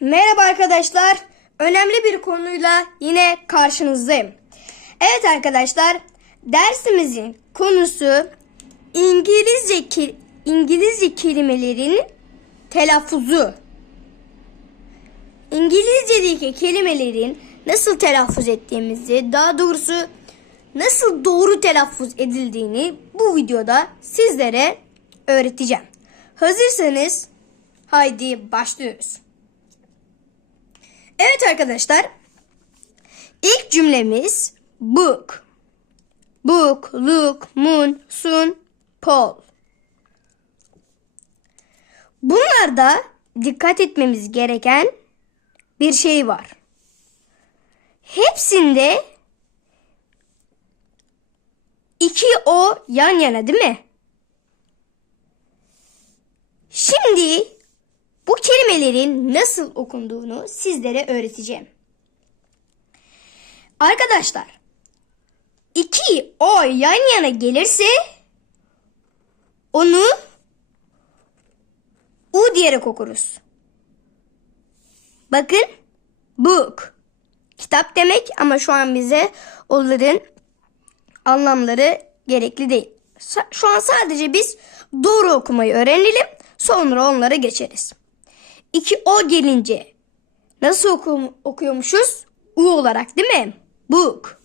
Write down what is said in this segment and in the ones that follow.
Merhaba arkadaşlar. Önemli bir konuyla yine karşınızdayım. Evet arkadaşlar, dersimizin konusu İngilizce ki- İngilizce kelimelerin telaffuzu. İngilizce'deki kelimelerin nasıl telaffuz ettiğimizi, daha doğrusu nasıl doğru telaffuz edildiğini bu videoda sizlere öğreteceğim. Hazırsanız haydi başlıyoruz. Evet arkadaşlar. İlk cümlemiz book. Book, look, moon, soon, Paul. Bunlarda dikkat etmemiz gereken bir şey var. Hepsinde iki o yan yana değil mi? Şimdi bu kelimelerin nasıl okunduğunu sizlere öğreteceğim. Arkadaşlar, iki o yan yana gelirse onu u diyerek okuruz. Bakın, book. Kitap demek ama şu an bize onların anlamları gerekli değil. Şu an sadece biz doğru okumayı öğrenelim. Sonra onlara geçeriz. İki o gelince nasıl oku- okuyormuşuz? U olarak değil mi? Book.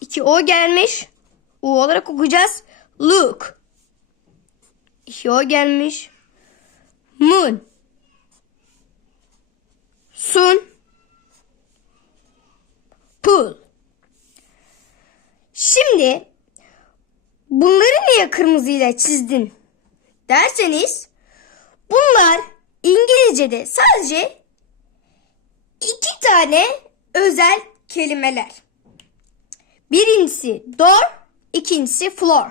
İki o gelmiş. U olarak okuyacağız. Look. İki o gelmiş. Moon. Sun. Pool. Şimdi bunları niye kırmızıyla çizdin derseniz bunlar İngilizce'de sadece iki tane özel kelimeler. Birincisi door, ikincisi floor.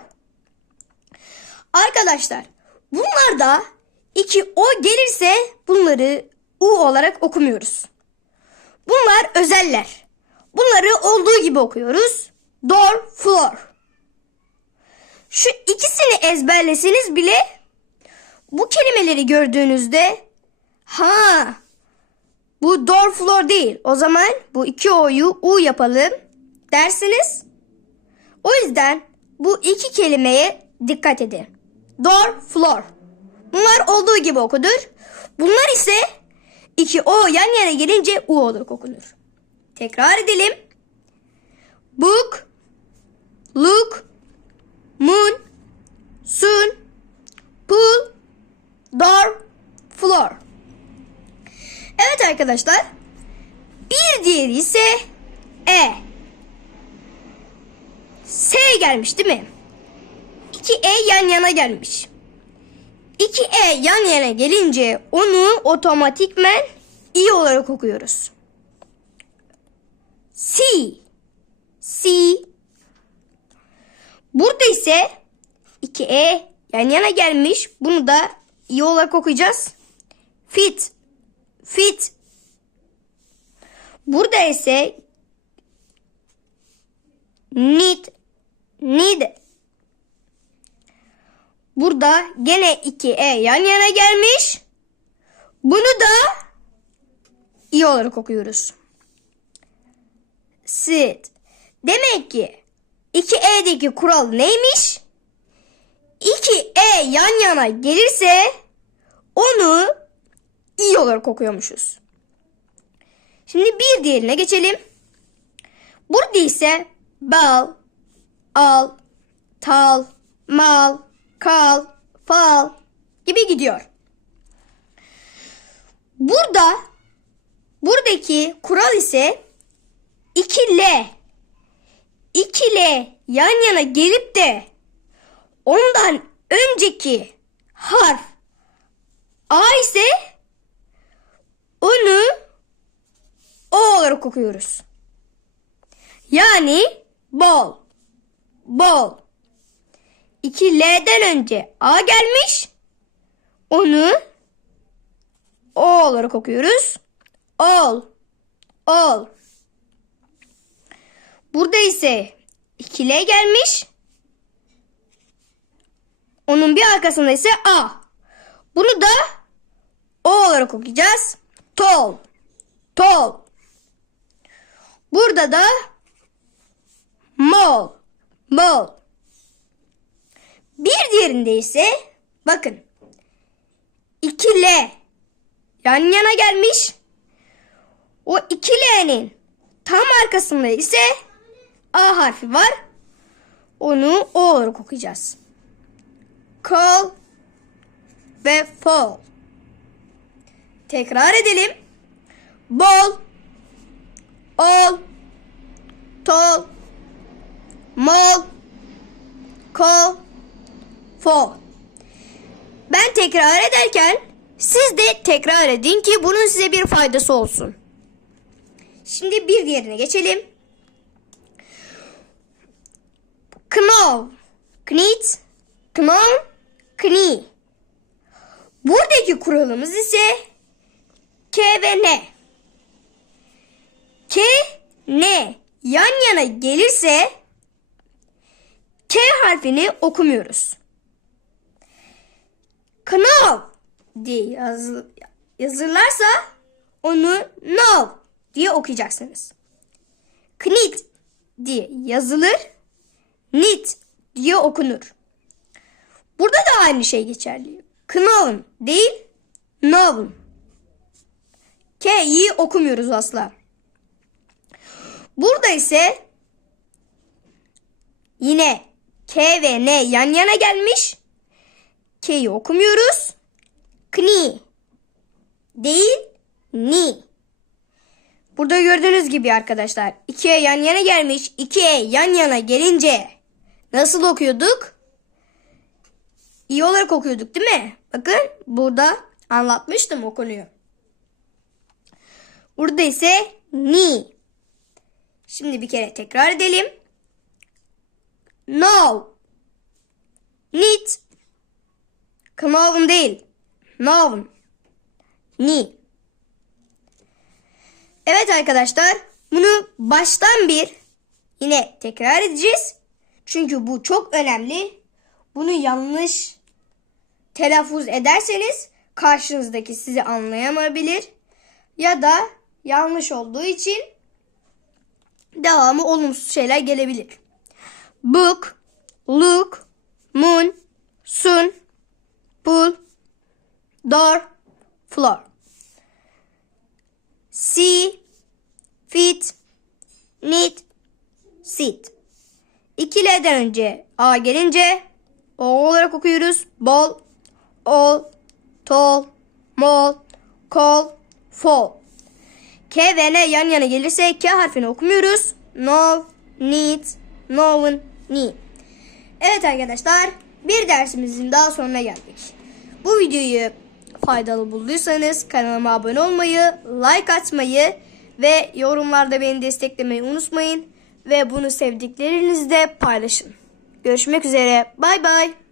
Arkadaşlar bunlarda iki o gelirse bunları u olarak okumuyoruz. Bunlar özeller. Bunları olduğu gibi okuyoruz. Door, floor. Şu ikisini ezberleseniz bile bu kelimeleri gördüğünüzde ha bu door floor değil. O zaman bu iki o'yu u yapalım dersiniz. O yüzden bu iki kelimeye dikkat edin. Door, floor. Bunlar olduğu gibi okunur. Bunlar ise iki o yan yana gelince u olarak okunur. Tekrar edelim. Book, look, moon, soon, pool, door, floor. Evet arkadaşlar. Bir diğeri ise E. S gelmiş değil mi? İki E yan yana gelmiş. İki E yan yana gelince onu otomatikmen i olarak okuyoruz. C. C. Burada ise iki E yan yana gelmiş. Bunu da i olarak okuyacağız. Fit. Fit. Burada ise need. Need. Burada gene iki E yan yana gelmiş. Bunu da i olarak okuyoruz. Sit. Demek ki 2E'deki kural neymiş? 2E yan yana gelirse onu i olarak okuyormuşuz. Şimdi bir diğerine geçelim. Burada ise bal, al, tal, mal, kal, fal gibi gidiyor. Burada buradaki kural ise 2L 2L yan yana gelip de ondan önceki harf A ise onu O olarak okuyoruz. Yani bol. Bol. 2L'den önce A gelmiş. Onu O olarak okuyoruz. Ol. Ol. Burada ise 2L gelmiş. Onun bir arkasında ise A. Bunu da O olarak okuyacağız. tall. Tall. Burada da mall. Mall. Bir diğerinde ise bakın iki L yan yana gelmiş. O iki L'nin tam arkasında ise A harfi var. Onu O olarak okuyacağız. Call ve fall. Tekrar edelim. Ball, all, tall, mall, call, fall. Ben tekrar ederken siz de tekrar edin ki bunun size bir faydası olsun. Şimdi bir diğerine geçelim. Knov, knit, knov, kni. Buradaki kuralımız ise K ve N. K, N yan yana gelirse K harfini okumuyoruz. Knov diye yazı, yazırlarsa onu nov diye okuyacaksınız. Knit diye yazılır, nit diye okunur. Burada da aynı şey geçerli. Known değil, known. K'yi okumuyoruz asla. Burada ise yine K ve N yan yana gelmiş. K'yi okumuyoruz. Kni değil, ni. Burada gördüğünüz gibi arkadaşlar iki E yan yana gelmiş. iki E yan yana gelince nasıl okuyorduk? İyi olarak okuyorduk değil mi? Bakın burada anlatmıştım okunuyor. Burada ise ni. Şimdi bir kere tekrar edelim. No. Need. Known değil. Known. Ni. Evet arkadaşlar. Bunu baştan bir yine tekrar edeceğiz. Çünkü bu çok önemli. Bunu yanlış telaffuz ederseniz karşınızdaki sizi anlayamayabilir. Ya da yanlış olduğu için devamı olumsuz şeyler gelebilir. Book, look, moon, sun, pull, door, floor. See, fit, need, sit. İkilerden önce A gelince O olarak okuyoruz. Ball, all, tall, mall, call, fall. K ve N yan yana gelirse K harfini okumuyoruz. No, need, known, need. Evet arkadaşlar bir dersimizin daha sonuna geldik. Bu videoyu faydalı bulduysanız kanalıma abone olmayı, like atmayı ve yorumlarda beni desteklemeyi unutmayın. Ve bunu sevdiklerinizle paylaşın. Görüşmek üzere. Bay bay.